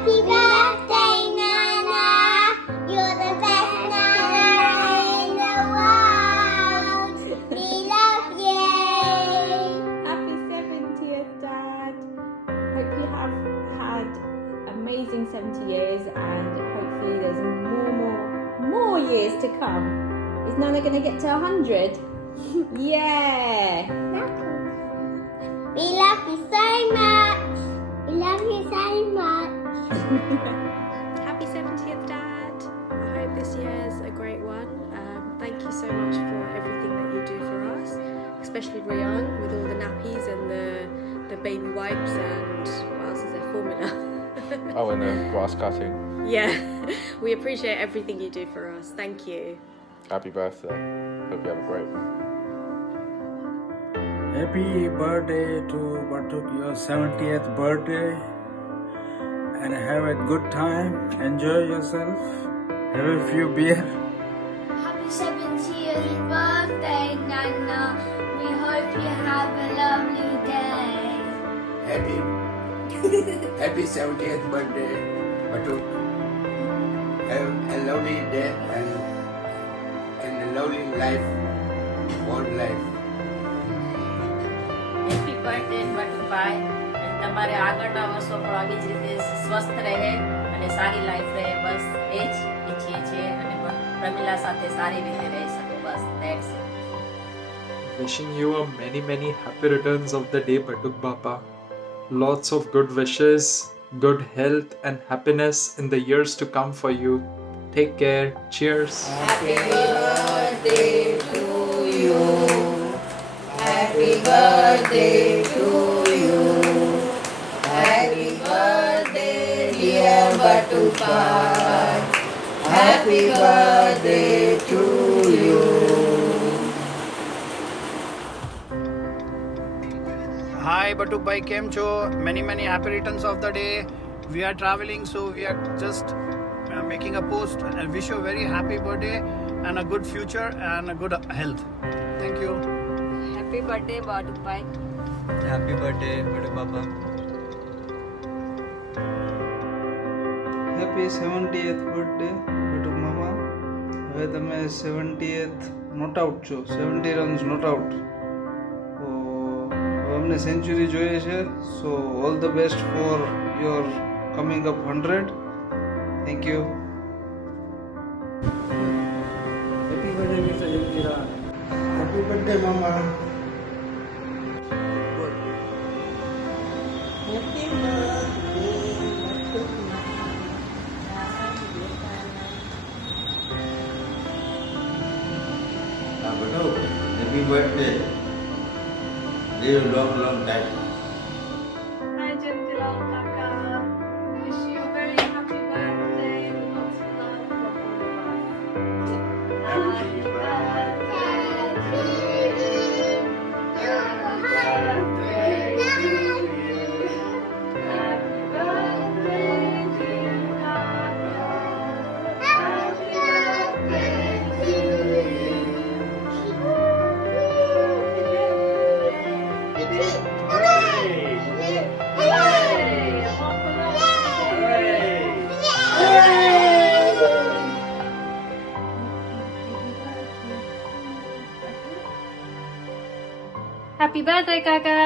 Happy birthday, Nana. You're the best Nana in the world. We love you. Happy 70th, Dad. Hope you have had amazing 70 years and hopefully there's more years to come. Is Nana going to get to 100? Yeah. We love you so much. We love you so much. Happy 70th, Dad. I hope this year is a great one. Thank you so much for everything that you do for us, especially Ryan with all the nappies and the baby wipes and what else is there? Formula. Oh, and the grass cutting. Yeah, we appreciate everything you do for us. Thank you. Happy birthday. Hope you have a great one. Happy birthday to Batuk, your 70th birthday, and have a good time. Enjoy yourself. Have a few beer. Happy 70th birthday, Nana. We hope you have a lovely day. Happy 70th birthday, Batuk. Have a lovely day and a lovely life, whole life. Happy birthday Batubhai અને તમારે આગળના વર્ષો પણ આવી જ રીતે સ્વસ્થ રહે અને સારી લાઈફ રહે બસ એ જ ઈચ્છીએ છીએ અને પ્રમિલા સાથે સારી રીતે રહી શકો બસ that's it. Wishing you a many happy returns of the day, Batuk Bapa. Lots of good wishes, good health and happiness in the years to come for you. Take care. Cheers. Happy birthday to you. Happy birthday to you. Happy birthday dear Batubai. Happy birthday to you. Hi Batuk bhai, kem cho? Many happy returns of the day. We are traveling, so we are just making a post and wish you a very happy birthday and a good future and a good health. Thank you. Happy birthday Batubai. Happy birthday, Batuk Bapa. Happy 70th birthday Batuk મામા. હવે તમે 70th not out છો, 70 runs not out. તો હવે અમને century જોઈએ છે. So all the best for your coming up 100. Thank you. Happy birthday mister Jaykiran. Happy birthday, Mama. Batuk, happy birthday. Live long time. Hi, Gentilal Kaka. Wish you a very happy birthday with lots of love from all of us. Happy Happy birthday, Kaka.